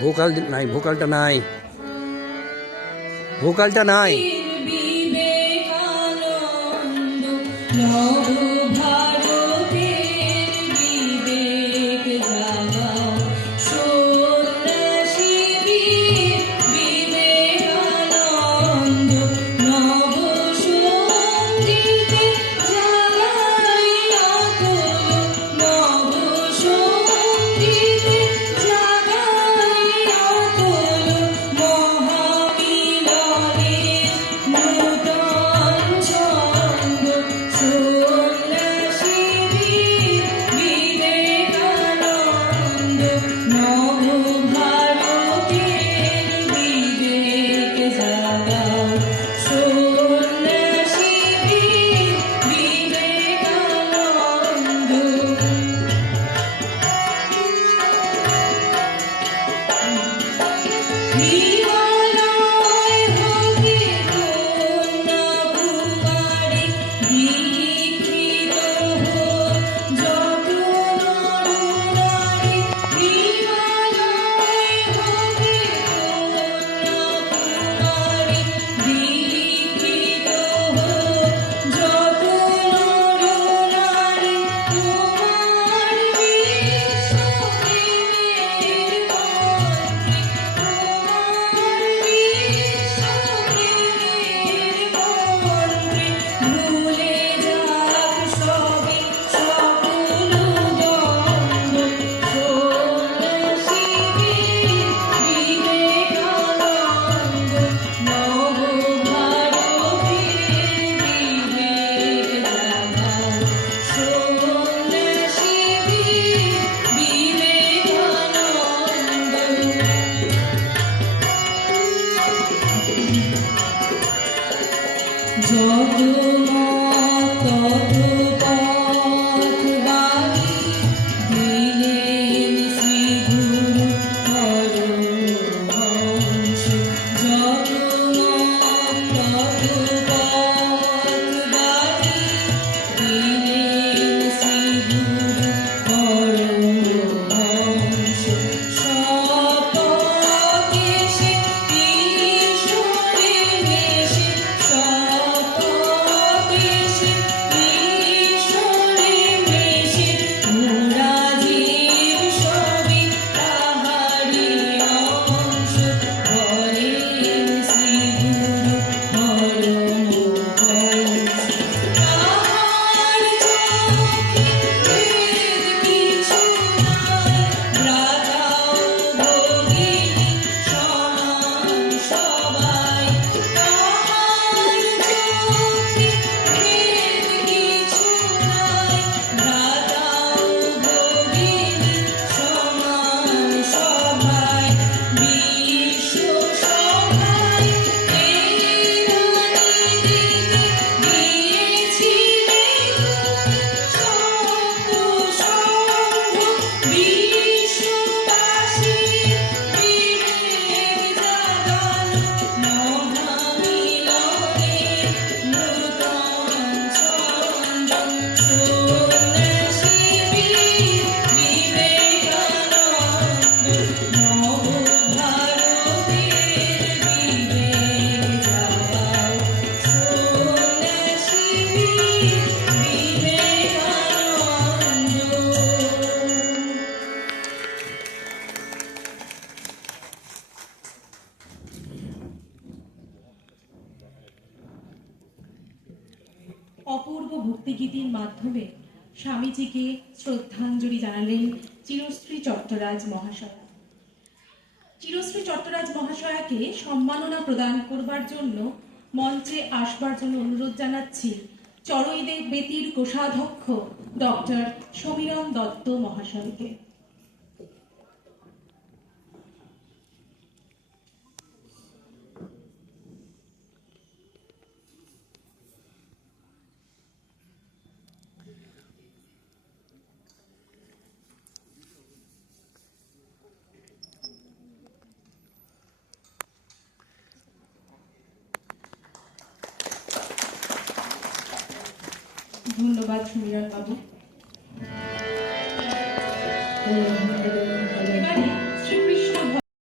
Vocal নাই ভোকালটা নাই ভোকালটা নাই He অপূর্ব ভক্তিগীতির মাধ্যমে স্বামীজিকে শ্রদ্ধাঞ্জলি জানালেন চিরশ্রী চট্টরাজ মহাশয়া। চিরশ্রী চট্টরাজ মহাশয়াকে সম্মাননা প্রদান করবার জন্য মঞ্চে আসবার জন্য অনুরোধ জানাচ্ছি চরৈদেব বেতির কোষাধ্যক্ষ ডক্টর সমীরণ দত্ত মহাশয়কে। ধন্যবাদ সুমিরান বাবু